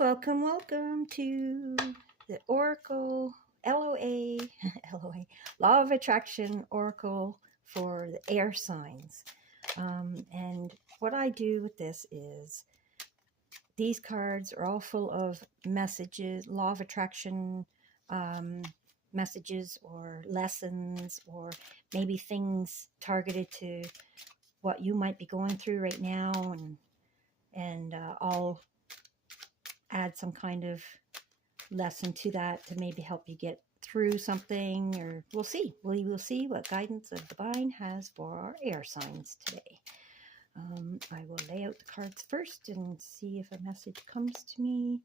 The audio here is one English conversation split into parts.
Welcome, welcome to the Oracle LOA, LOA, Law of Attraction Oracle for the air signs. And what I do with this is these cards are all full of messages, Law of Attraction messages or lessons, or maybe things targeted to what you might be going through right now, and I'll add some kind of lesson to that to maybe help you get through something, or we'll see. We will see what guidance of divine has for our air signs today. I will lay out the cards first and see if a message comes to me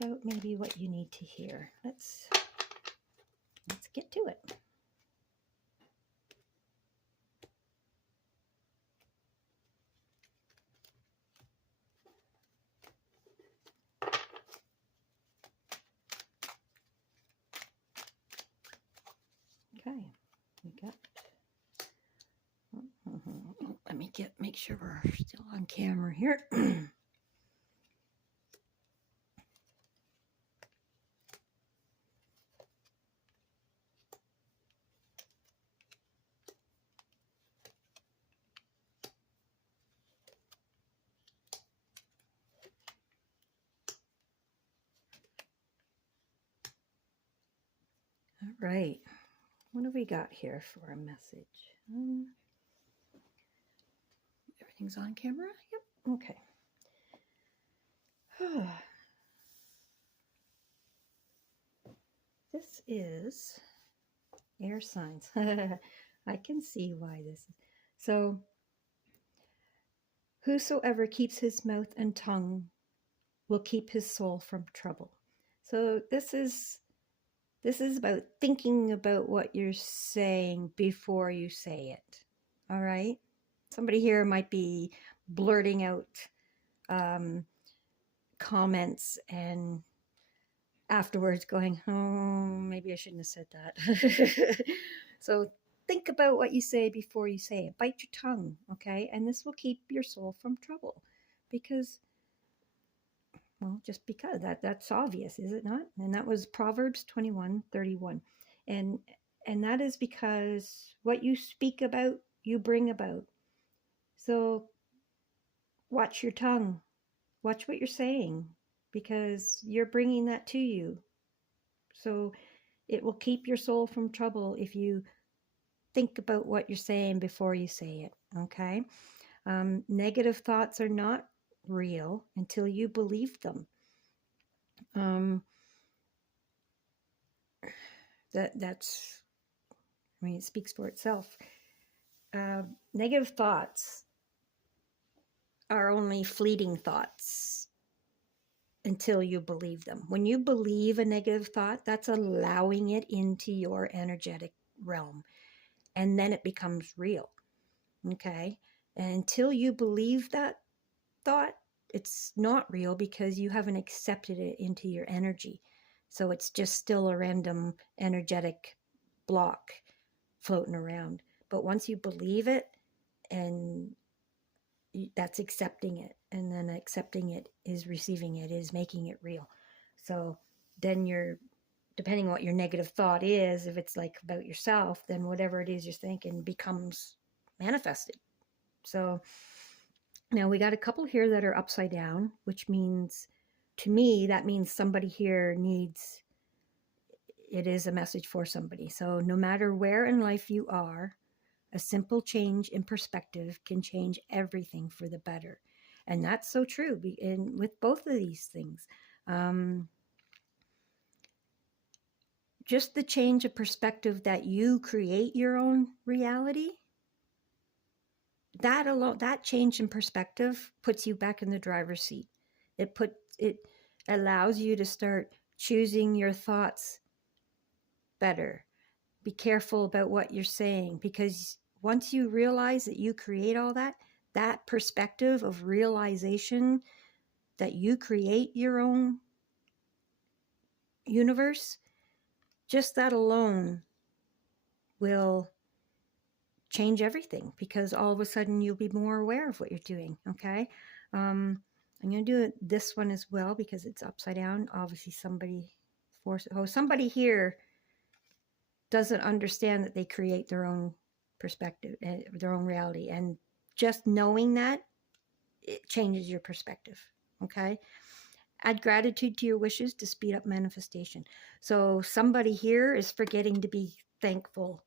about maybe what you need to hear. Let's get to it. Okay, we got. Let me make sure we're still on camera here. All right, what have we got here for a message? Everything's on camera? Yep, okay. This is air signs. I can see why this is. So, whosoever keeps his mouth and tongue will keep his soul from trouble. So this is about thinking about what you're saying before you say it. All right? Somebody here might be blurting out comments and afterwards going, oh, maybe I shouldn't have said that. So think about what you say before you say it. Bite your tongue, okay? And this will keep your soul from trouble. Because, well, just because. That's obvious, is it not? And that was Proverbs 21:31. And that is because what you speak about, you bring about. So watch your tongue. Watch what you're saying, because you're bringing that to you. So it will keep your soul from trouble if you think about what you're saying before you say it, okay? Negative thoughts are not real until you believe them. That's, I mean, it speaks for itself. Negative thoughts are only fleeting thoughts until you believe them. When you believe a negative thought, that's allowing it into your energetic realm, and then it becomes real. Okay? And until you believe that thought, it's not real, because you haven't accepted it into your energy. So it's just still a random energetic block floating around. But once you believe it, and that's accepting it, and then accepting it is receiving it, is making it real. So then you're, depending on what your negative thought is, if it's like about yourself, then whatever it is you're thinking becomes manifested. So now we got a couple here that are upside down, which means, to me, that means somebody here needs, it is a message for somebody. So no matter where in life you are, a simple change in perspective can change everything for the better. And that's so true with both of these things. Just the change of perspective that you create your own reality, that alone, that change in perspective puts you back in the driver's seat. It allows you to start choosing your thoughts better. Be careful about what you're saying, because once you realize that you create all that perspective of realization that you create your own universe, just that alone will change everything, because all of a sudden you'll be more aware of what you're doing, okay? I'm going to do this one as well because it's upside down. Obviously, somebody here doesn't understand that they create their own perspective, their own reality. And just knowing that, it changes your perspective. Okay. Add gratitude to your wishes to speed up manifestation. So somebody here is forgetting to be thankful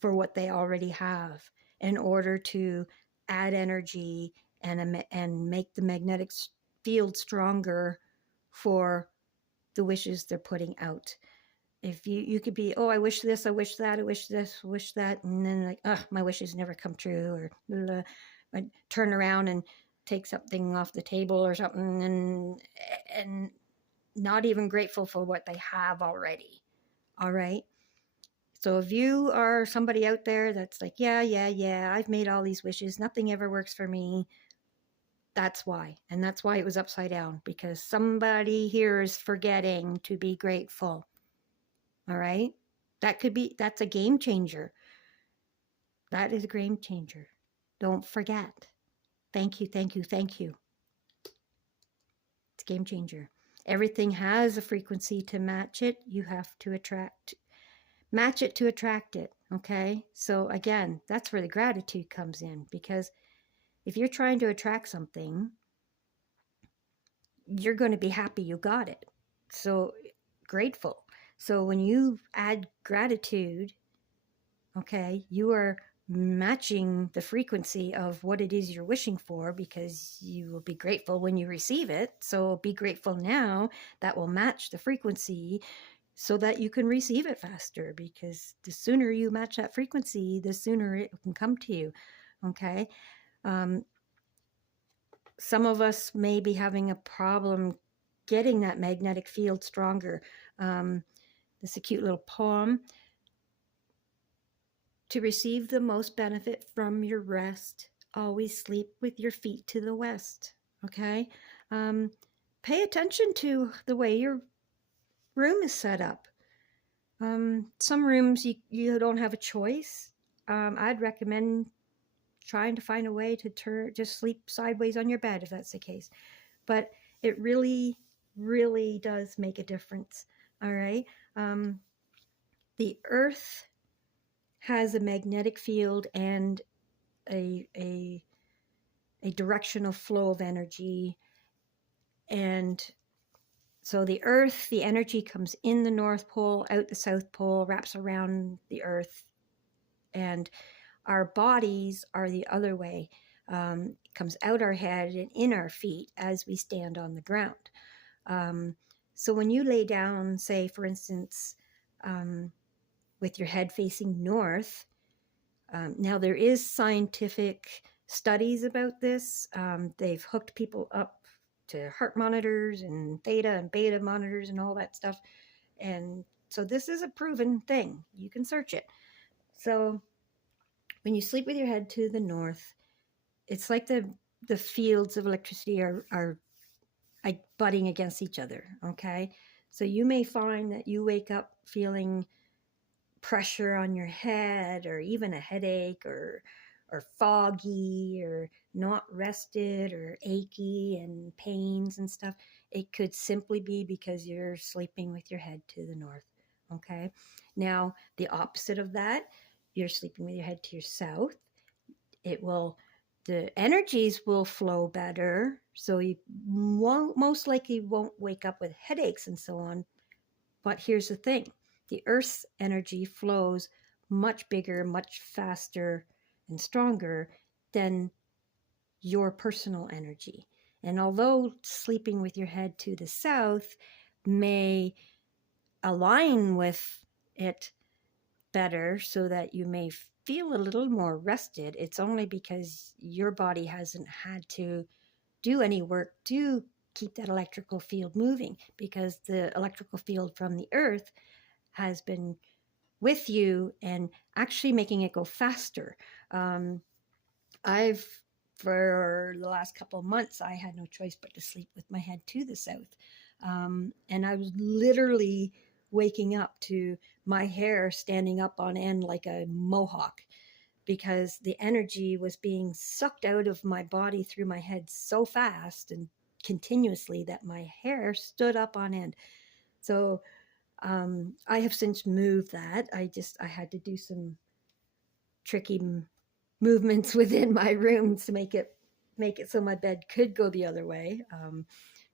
for what they already have in order to add energy and make the magnetic field stronger for the wishes they're putting out. If you could be, oh, I wish this, I wish that, I wish this, I wish that, and then like, oh, my wishes never come true, or blah, blah, I'd turn around and take something off the table or something, and not even grateful for what they have already. All right. So if you are somebody out there that's like, yeah, I've made all these wishes, nothing ever works for me, that's why. And that's why it was upside down, because somebody here is forgetting to be grateful. All right. That's a game changer. That is a game changer. Don't forget. Thank you, thank you, thank you. It's a game changer. Everything has a frequency to match it. You have to match it to attract it. Okay. So again, that's where the gratitude comes in, because if you're trying to attract something, you're going to be happy you got it. So grateful. So when you add gratitude, okay, you are matching the frequency of what it is you're wishing for, because you will be grateful when you receive it. So be grateful now. That will match the frequency so that you can receive it faster, because the sooner you match that frequency, the sooner it can come to you. Okay. Some of us may be having a problem getting that magnetic field stronger. This is a cute little poem. To receive the most benefit from your rest, always sleep with your feet to the west. Okay. Pay attention to the way your room is set up. Some rooms you don't have a choice. I'd recommend trying to find a way to just sleep sideways on your bed if that's the case. But it really, really does make a difference. All right. The earth has a magnetic field and a directional flow of energy. And so the earth, the energy comes in the North Pole, out the South Pole, wraps around the earth. And our bodies are the other way. It comes out our head and in our feet as we stand on the ground. So when you lay down, say, for instance, with your head facing north, now there is scientific studies about this. They've hooked people up to heart monitors and theta and beta monitors and all that stuff. And so this is a proven thing. You can search it. So when you sleep with your head to the north, it's like the fields of electricity are like butting against each other. Okay. So you may find that you wake up feeling pressure on your head, or even a headache, or foggy, or not rested, or achy and pains and stuff. It could simply be because you're sleeping with your head to the north. Okay. Now, the opposite of that, you're sleeping with your head to your south. The energies will flow better. So you most likely won't wake up with headaches and so on. But here's the thing. The Earth's energy flows much bigger, much faster, and stronger than your personal energy. And although sleeping with your head to the south may align with it better so that you may feel a little more rested, it's only because your body hasn't had to do any work to keep that electrical field moving, because the electrical field from the Earth has been with you and actually making it go faster. For the last couple of months, I had no choice but to sleep with my head to the south. And I was literally waking up to my hair standing up on end like a mohawk. because the energy was being sucked out of my body through my head so fast and continuously that my hair stood up on end. So I have since moved that. I had to do some tricky movements within my room to make it so my bed could go the other way.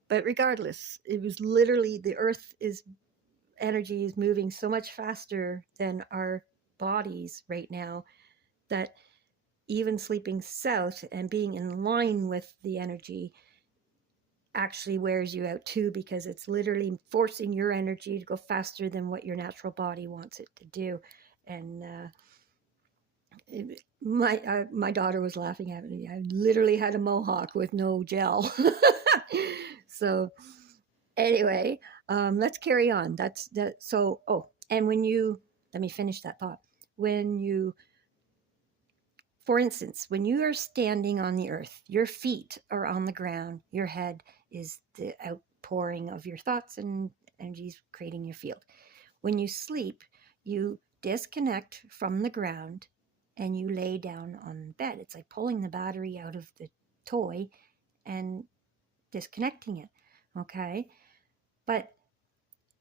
But regardless, it was literally the earth is energy is moving so much faster than our bodies right now that even sleeping south and being in line with the energy actually wears you out too, because it's literally forcing your energy to go faster than what your natural body wants it to do. And my daughter was laughing at me. I literally had a mohawk with no gel. So anyway, let's carry on. That's that. So, oh, and when you, let me finish that thought. When you, for instance, when you are standing on the earth, your feet are on the ground, your head is the outpouring of your thoughts and energies creating your field. When you sleep, you disconnect from the ground and you lay down on the bed. It's like pulling the battery out of the toy and disconnecting it. Okay. But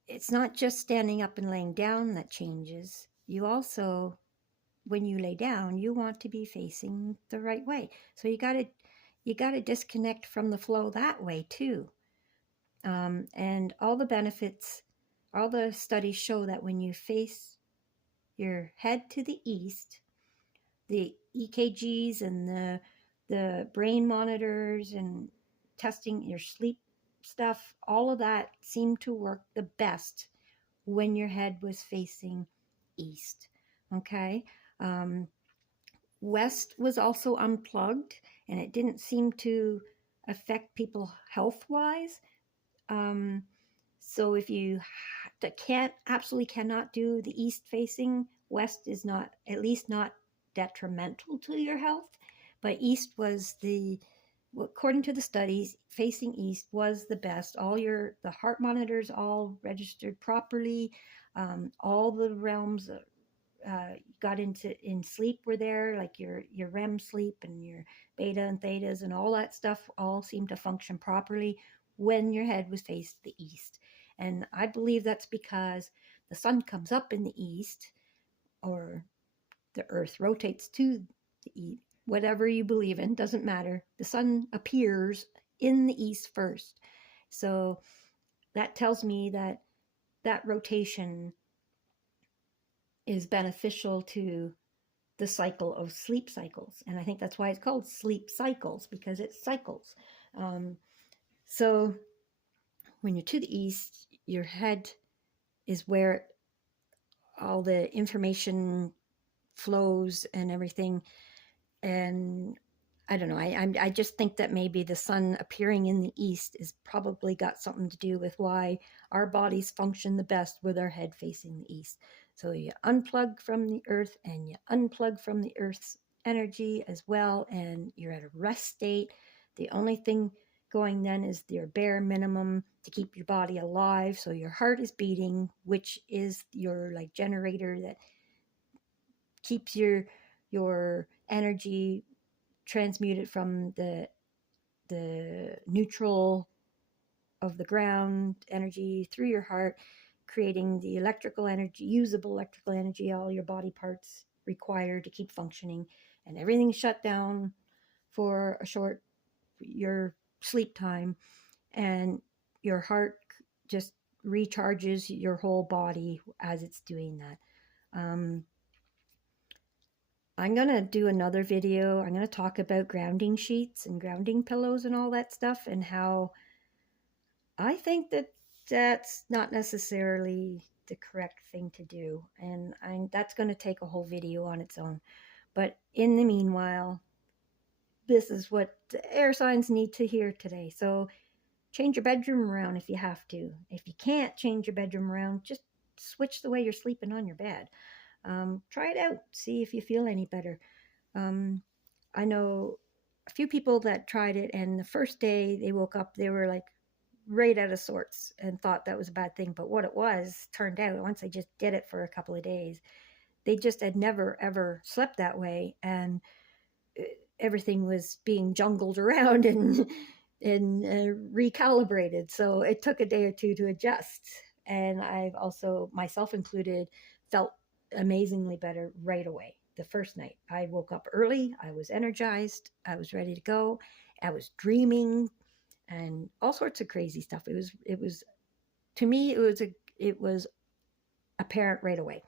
it's not just standing up and laying down that changes. You also, when you lay down, you want to be facing the right way. So you got to disconnect from the flow that way too. And all the benefits, all the studies show that when you face your head to the east, the EKGs and the brain monitors and testing your sleep stuff, all of that seemed to work the best when your head was facing east. Okay. West was also unplugged, and it didn't seem to affect people health wise. So if you absolutely cannot do the east facing, west is not, at least not detrimental to your health. But east was according to the studies, facing east was the best. The heart monitors all registered properly. All the realms got in sleep were there, like your REM sleep and your beta and thetas and all that stuff all seemed to function properly when your head was faced the east. And I believe that's because the sun comes up in the east, or the earth rotates to the east. Whatever you believe in, doesn't matter. The sun appears in the east first. So that tells me that that rotation is beneficial to the cycle of sleep cycles. And I think that's why it's called sleep cycles, because it cycles. So when you're to the east, your head is where all the information flows and everything. And I don't know, I just think that maybe the sun appearing in the east is probably got something to do with why our bodies function the best with our head facing the east. So you unplug from the earth and you unplug from the earth's energy as well, and you're at a rest state. The only thing going then is your bare minimum to keep your body alive. So your heart is beating, which is your like generator that keeps your energy transmuted from the neutral of the ground energy through your heart, creating the electrical energy, usable electrical energy all your body parts require to keep functioning. And everything's shut down for your sleep time, and your heart just recharges your whole body as it's doing that. I'm going to do another video. I'm going to talk about grounding sheets and grounding pillows and all that stuff, and how I think that that's not necessarily the correct thing to do. And that's going to take a whole video on its own. But in the meanwhile, this is what the air signs need to hear today. So change your bedroom around if you have to. If you can't change your bedroom around, just switch the way you're sleeping on your bed. Try it out. See if you feel any better. I know a few people that tried it, and the first day they woke up, they were like right out of sorts and thought that was a bad thing. But what it was, turned out, once they just did it for a couple of days, They just had never, ever slept that way. And everything was being jungled around and recalibrated. So it took a day or two to adjust. And I've also, myself included, felt amazingly better right away. The first night, I woke up early. I was energized. I was ready to go. I was dreaming and all sorts of crazy stuff. To me, it was apparent right away.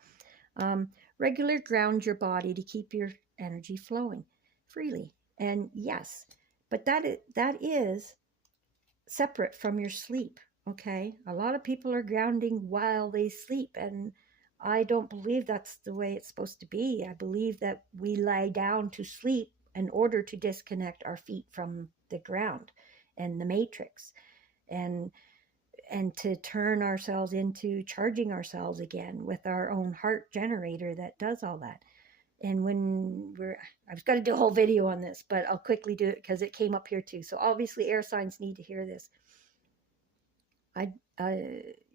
Regular ground your body to keep your energy flowing freely. And yes, but that is separate from your sleep. Okay, a lot of people are grounding while they sleep, and I don't believe that's the way it's supposed to be. I believe that we lie down to sleep in order to disconnect our feet from the ground and the matrix, and to turn ourselves into charging ourselves again with our own heart generator that does all that. And when I've got to do a whole video on this, but I'll quickly do it because it came up here too. So obviously air signs need to hear this.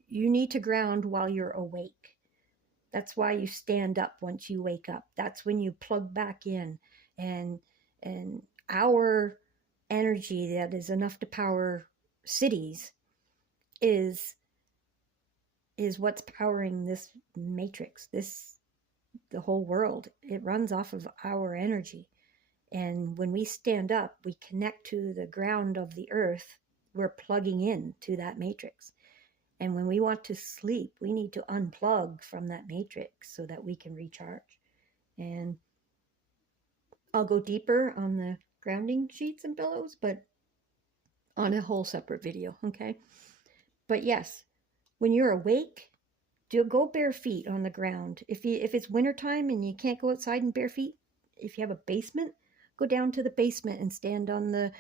You need to ground while you're awake. That's why you stand up once you wake up. That's when you plug back in, and our energy that is enough to power cities is what's powering this matrix, the whole world. It runs off of our energy. And when we stand up, we connect to the ground of the earth. We're plugging in to that matrix. And when we want to sleep, we need to unplug from that matrix so that we can recharge. And I'll go deeper on the grounding sheets and pillows, but on a whole separate video, okay? But yes, when you're awake, go bare feet on the ground. If it's wintertime and you can't go outside in bare feet, if you have a basement, go down to the basement and stand on the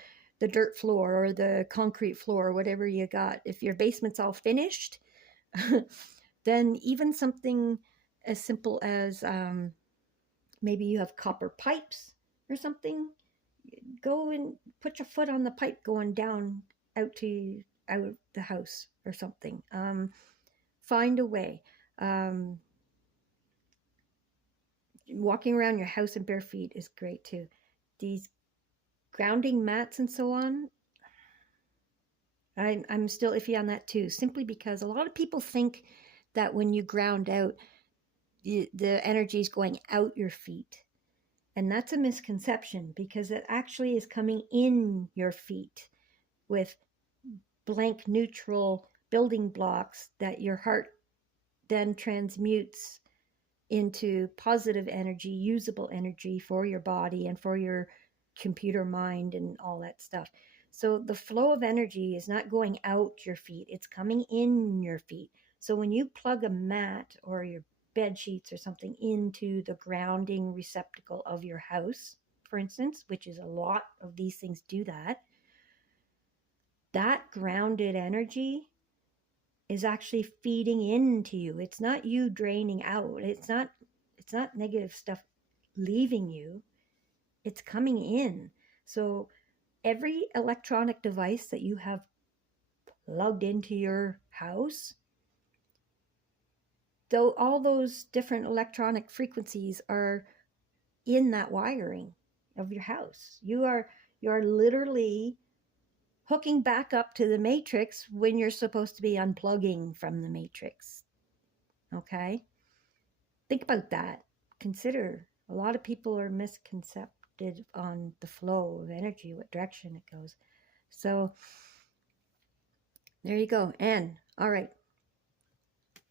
dirt floor or the concrete floor, or whatever you got. If your basement's all finished, then even something as simple as maybe you have copper pipes or something, go and put your foot on the pipe going down out the house or something. Find a way. Walking around your house in bare feet is great too. These grounding mats and so on, I'm still iffy on that too, simply because a lot of people think that when you ground out, the energy is going out your feet. And that's a misconception, because it actually is coming in your feet with blank neutral building blocks that your heart then transmutes into positive energy, usable energy for your body and for your computer mind and all that stuff. So the flow of energy is not going out your feet, it's coming in your feet. So when you plug a mat or your bed sheets or something into the grounding receptacle of your house, for instance, which is a lot of these things do that, that grounded energy is actually feeding into you. It's not you draining out. It's not negative stuff leaving you. It's coming in. So every electronic device that you have plugged into your house, though all those different electronic frequencies are in that wiring of your house. You're literally hooking back up to the matrix when you're supposed to be unplugging from the matrix. Okay? Think about that. Consider, a lot of people are misconcepted on the flow of energy, what direction it goes. So there you go. And all right,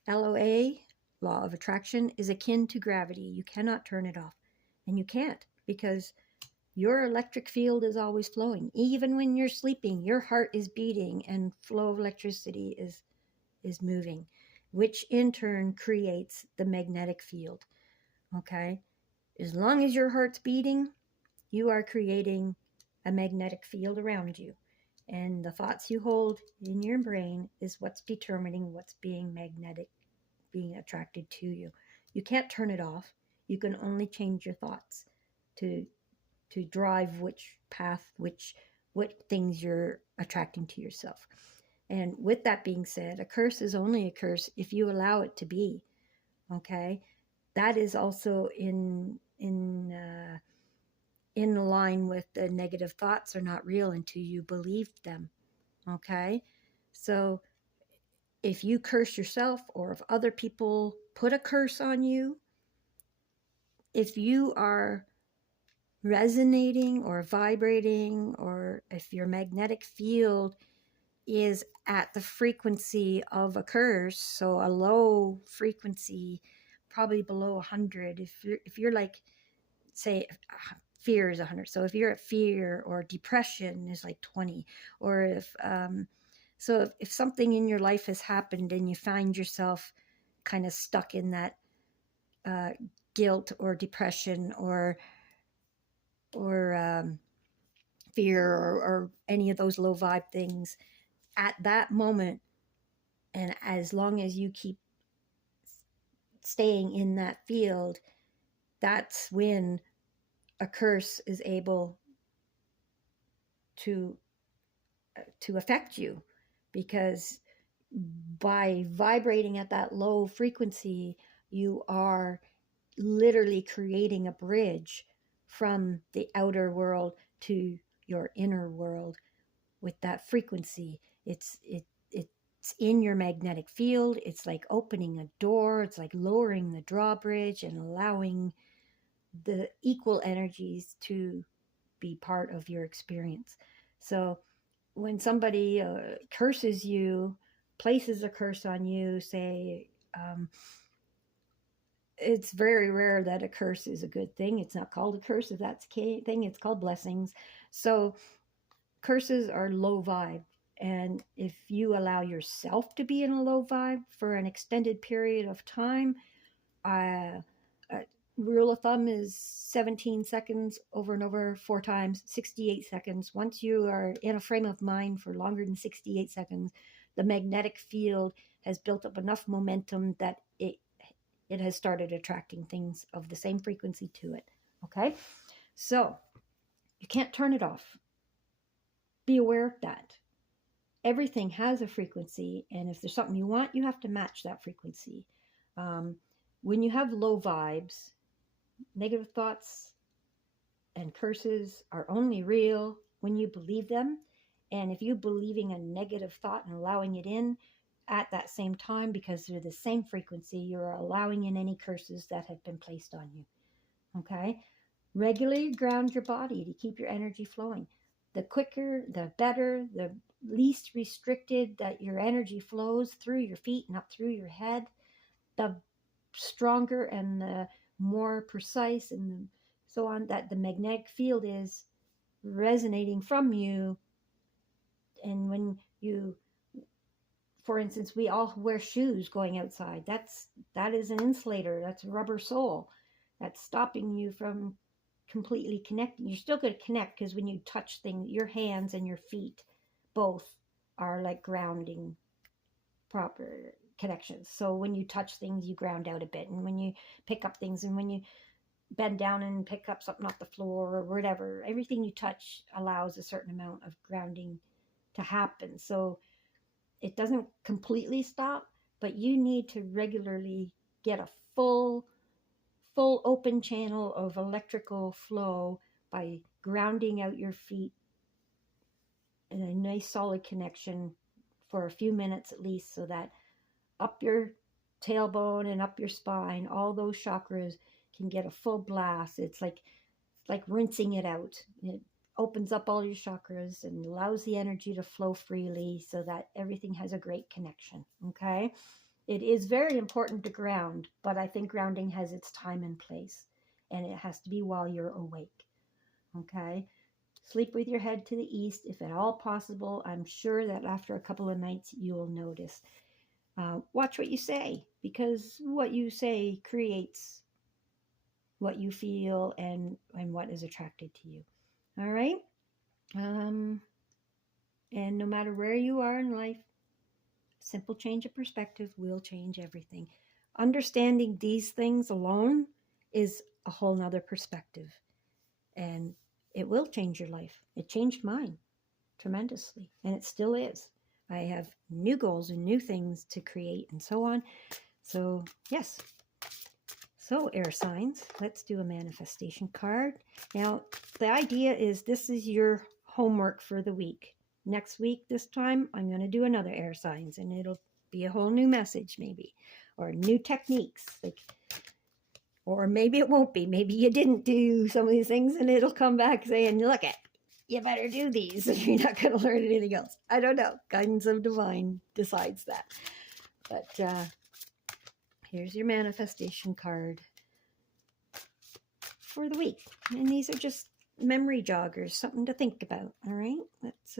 LOA, law of attraction, is akin to gravity. You cannot turn it off. And you can't, because your electric field is always flowing. Even when you're sleeping, your heart is beating and flow of electricity is moving, which in turn creates the magnetic field. Okay? As long as your heart's beating, you are creating a magnetic field around you. And the thoughts you hold in your brain is what's determining what's being attracted to you. You can't turn it off. You can only change your thoughts to drive which path, what things you're attracting to yourself. And with that being said, a curse is only a curse if you allow it to be. Okay? that is also in line with the negative thoughts are not real until you believe them. Okay, so if you curse yourself, or if other people put a curse on you, if you are resonating or vibrating, or if your magnetic field is at the frequency of a curse, so a low frequency, probably below 100, if you're like, say, fear is 100, so if you're at fear, or depression is like 20, or if something in your life has happened and you find yourself kind of stuck in that guilt or depression, or fear, or any of those low vibe things, at that moment, and as long as you keep staying in that field, that's when a curse is able to affect you, because by vibrating at that low frequency, you are literally creating a bridge from the outer world to your inner world with that frequency. It's in your magnetic field. It's like opening a door. It's like lowering the drawbridge and allowing the equal energies to be part of your experience. So when somebody curses you, places a curse on you, say, it's very rare that a curse is a good thing. It's not called a curse if that's the thing. It's called blessings. So curses are low vibe. And if you allow yourself to be in a low vibe for an extended period of time, rule of thumb is 17 seconds over and over 4 times, 68 seconds. Once you are in a frame of mind for longer than 68 seconds, the magnetic field has built up enough momentum that it has started attracting things of the same frequency to it. Okay? So you can't turn it off. Be aware of that. Everything has a frequency, and if there's something you want, you have to match that frequency. When you have low vibes, negative thoughts and curses are only real when you believe them. And if you're believing a negative thought and allowing it in at that same time, because they're the same frequency, you're allowing in any curses that have been placed on you. Okay? Regularly ground your body to keep your energy flowing. The quicker, the better, the least restricted that your energy flows through your feet and up through your head, the stronger and the more precise and so on that the magnetic field is resonating from you. And when you, for instance, we all wear shoes going outside. That is an insulator. That's a rubber sole. That's stopping you from completely connecting. You're still going to connect, because when you touch things, your hands and your feet both are like grounding proper connections. So when you touch things, you ground out a bit. And when you pick up things, and when you bend down and pick up something off the floor or whatever, everything you touch allows a certain amount of grounding to happen. So it doesn't completely stop, but you need to regularly get a full open channel of electrical flow by grounding out your feet in a nice solid connection for a few minutes at least, so that up your tailbone and up your spine, all those chakras can get a full blast. It's like rinsing it out. It opens up all your chakras and allows the energy to flow freely, so that everything has a great connection. Okay? It is very important to ground, but I think grounding has its time and place, and it has to be while you're awake. Okay? Sleep with your head to the east if at all possible. I'm sure that after a couple of nights you will notice. Watch what you say, because what you say creates what you feel and what is attracted to you. All right? And no matter where you are in life, simple change of perspective will change everything. Understanding these things alone is a whole nother perspective, and it will change your life. It changed mine tremendously, and it still is. I have new goals and new things to create and so on. So yes, So, air signs, let's do a manifestation card. Now, the idea is this is your homework for the week. Next week, this time, I'm going to do another air signs, and it'll be a whole new message, maybe, or new techniques. Or maybe it won't be. Maybe you didn't do some of these things, and it'll come back saying, look it, you better do these if you're not going to learn anything else. I don't know. Guidance of divine decides that. But here's your manifestation card for the week. And these are just memory joggers, something to think about. All right, let's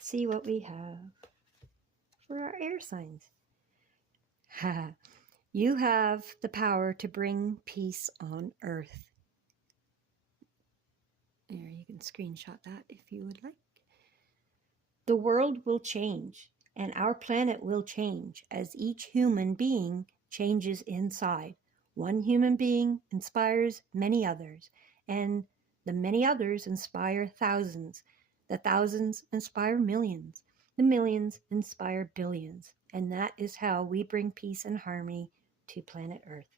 see what we have for our air signs. You have the power to bring peace on earth. There, you can screenshot that if you would like. The world will change, and our planet will change as each human being changes inside. One human being inspires many others, and the many others inspire thousands. The thousands inspire millions. The millions inspire billions. And that is how we bring peace and harmony to planet Earth.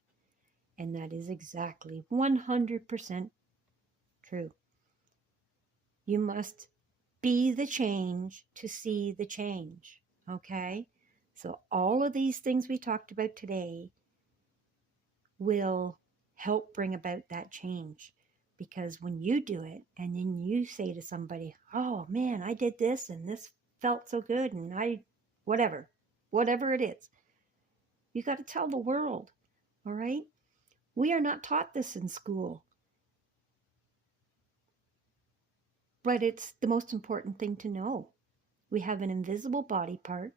And that is exactly 100% true. You must be the change to see the change, okay? So all of these things we talked about today will help bring about that change. Because when you do it and then you say to somebody, oh man, I did this and this felt so good and whatever it is, you got to tell the world, all right? We are not taught this in school. But it's the most important thing to know. We have an invisible body part,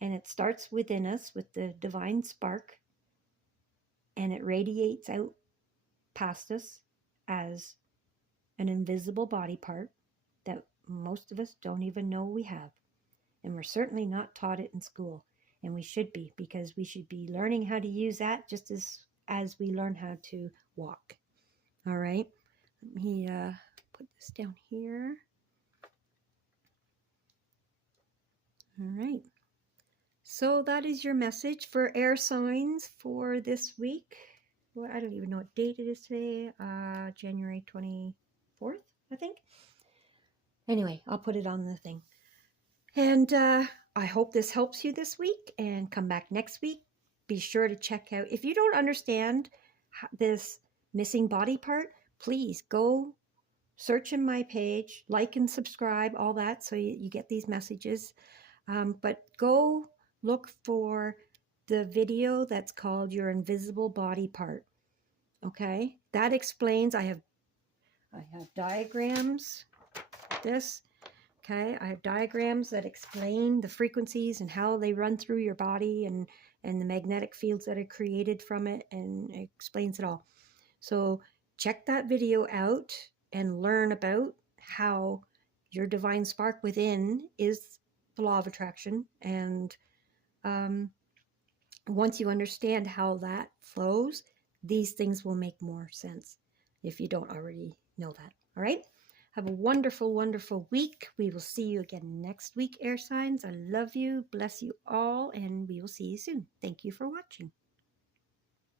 and it starts within us with the divine spark, and it radiates out past us as an invisible body part that most of us don't even know we have. And we're certainly not taught it in school, and we should be, because we should be learning how to use that just as we learn how to walk. All right, let me put this down here. All right. So that is your message for air signs for this week. Well, I don't even know what date it is today. January 24th, I think. Anyway, I'll put it on the thing. And I hope this helps you this week, and come back next week. Be sure to check out, if you don't understand this missing body part, please go search in my page, like and subscribe, all that, so you get these messages. But go look for the video that's called Your Invisible Body Part. Okay, that explains. I have diagrams. This. Okay, I have diagrams that explain the frequencies and how they run through your body, and the magnetic fields that are created from it, and it explains it all. So check that video out and learn about how your divine spark within is the law of attraction. And once you understand how that flows, these things will make more sense if you don't already know that. All right? Have a wonderful, wonderful week. We will see you again next week, air signs. I love you. Bless you all. And we will see you soon. Thank you for watching.